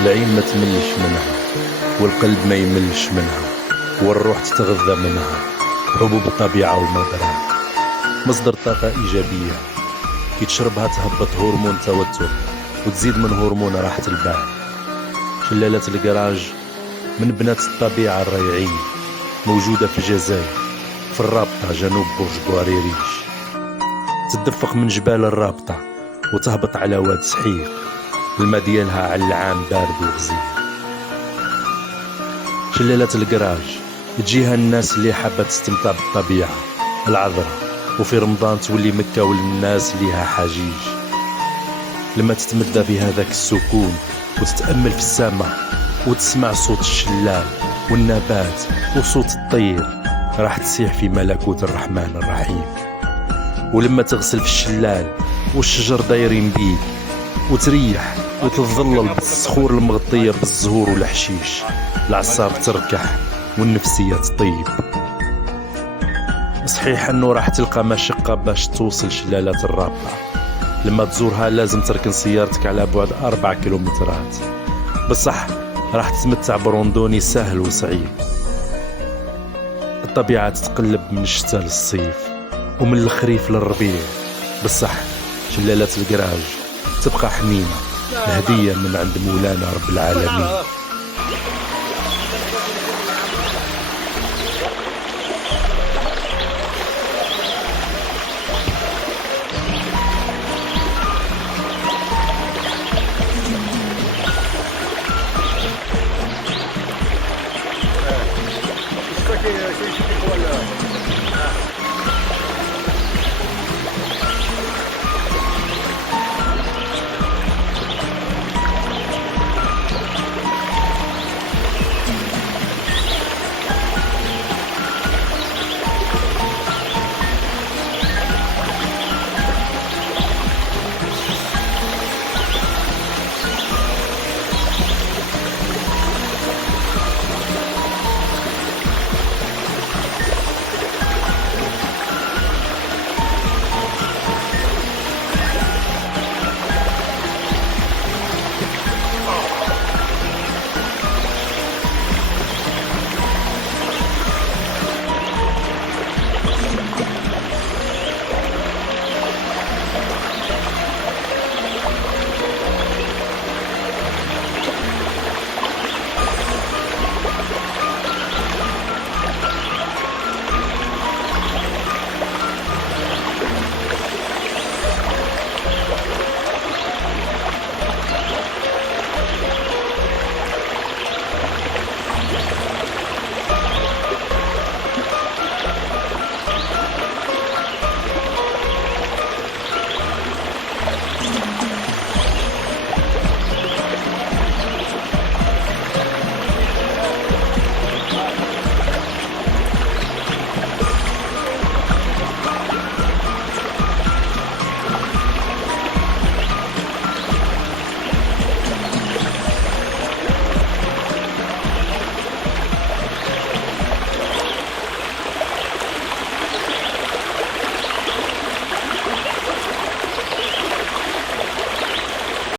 العين ما تملش منها، والقلب ما يملش منها، والروح تتغذى منها. حبوب الطبيعة والمزرعة مصدر طاقة إيجابية، كي تشربها تهبط هرمون توتر وتزيد من هرمون راحة البال. شلالة الكراج من بنات الطبيعة الريعين، موجودة في الجزائر في الرابطة جنوب برج بواريريش. تدفق من جبال الرابطة وتهبط على واد سحيق، الماء ديالها على العام بارد وغزير. شلالة الكراج تجيها الناس اللي حابة تستمتع بالطبيعة العذراء، وفي رمضان تولي مكة وللناس ليها حجيج. لما تتمدى في هذاك السكون وتتأمل في السماء وتسمع صوت الشلال والنبات وصوت الطير، راح تسيح في ملكوت الرحمن الرحيم. ولما تغسل في الشلال والشجر دايرين بيك وتريح وتتظلل بالصخور المغطية بالزهور والحشيش، العصاب تركح والنفسية تطيب. صحيح انه راح تلقى مشقة باش توصل شلالات الرابطة، لما تزورها لازم تركن سيارتك على بعد 4 كيلومترات، بصح راح تتمتع بروندوني سهل وسعيد. الطبيعة تتقلب من الشتاء للصيف ومن الخريف للربيع، بصح شلالات الكراج تبقى حنينة، هدية من عند مولانا رب العالمين.